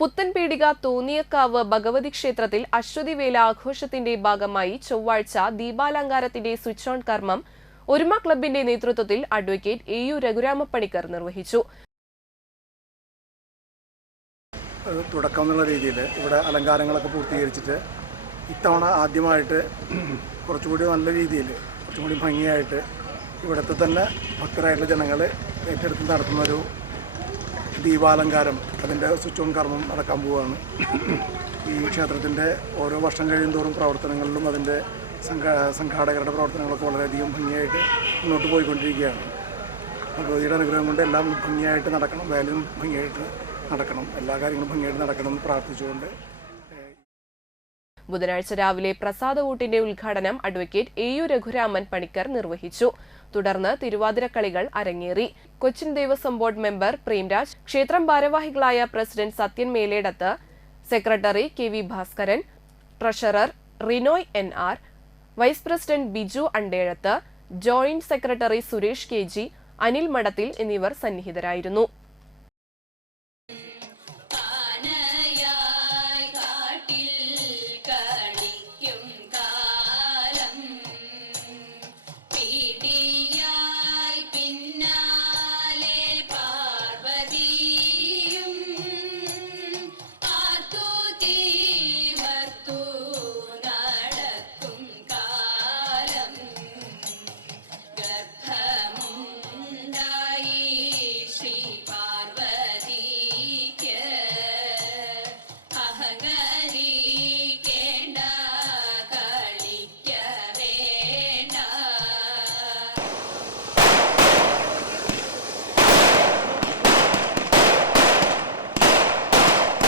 പുത്തൻപീടിക തോന്നിയക്കാവ് ഭഗവതി ക്ഷേത്രത്തിൽ അശ്വതിവേല ആഘോഷത്തിന്റെ ഭാഗമായി ചൊവ്വാഴ്ച ദീപാലങ്കാരത്തിന്റെ സ്വിച്ച് ഓൺ കർമ്മം ഒരുമ ക്ലബിന്റെ നേതൃത്വത്തിൽ അഡ്വക്കേറ്റ് എ യു രഘുരാമപ്പണിക്കർ നിർവഹിച്ചു. തുടക്കം എന്നുള്ള രീതിയിൽ ഇവിടെ അലങ്കാരങ്ങളൊക്കെ പൂർത്തീകരിച്ചിട്ട് ഇത്തവണ ആദ്യമായിട്ട് കുറച്ചുകൂടി നല്ല രീതിയിൽ കുറച്ചും കൂടി ഭംഗിയായിട്ട് ഇവിടുത്തെ തന്നെ ഭക്തരായിട്ടുള്ള ജനങ്ങൾ ഏറ്റെടുത്ത് നടത്തുന്ന ഒരു ദീപാലങ്കാരം അതിന്റെ സ്വിച്ച് കർമ്മം നടക്കാൻ പോവുകയാണ്. ഈ ക്ഷേത്രത്തിന്റെ ഓരോ വർഷം കഴിയുന്തോറും പ്രവർത്തനങ്ങളിലും അതിന്റെ സംഘാ സംഘാടകരുടെ പ്രവർത്തനങ്ങളൊക്കെ വളരെയധികം ഭംഗിയായിട്ട് മുന്നോട്ട് പോയിക്കൊണ്ടിരിക്കുകയാണ്. ഭഗവതിയുടെ അനുഗ്രഹം കൊണ്ട് എല്ലാം ഭംഗിയായിട്ട് നടക്കണം വേലയും ഭംഗിയായിട്ട് നടക്കണം എല്ലാ കാര്യങ്ങളും ഭംഗിയായിട്ട് നടക്കണം എന്ന് പ്രാർത്ഥിച്ചുകൊണ്ട് ബുധനാഴ്ച രാവിലെ പ്രസാദ വോട്ടിന്റെ ഉദ്ഘാടനം advocate A U Raghuraman Panicker നിർവഹിച്ചു. തുടർന്ന് തിരുവാതിരക്കളികൾ അരങ്ങേറി. കൊച്ചിൻ ദേവസ്വം ബോർഡ് മെമ്പർ പ്രേംരാജ് ക്ഷേത്രം ഭാരവാഹികളായ president Sathyan Meledath secretary K V Bhaskaran treasurer Rinoy N R vice president Biju Andezhath joint secretary Suresh K G Anil Madathil എന്നിവർ സന്നിഹിതരായിരുന്നു.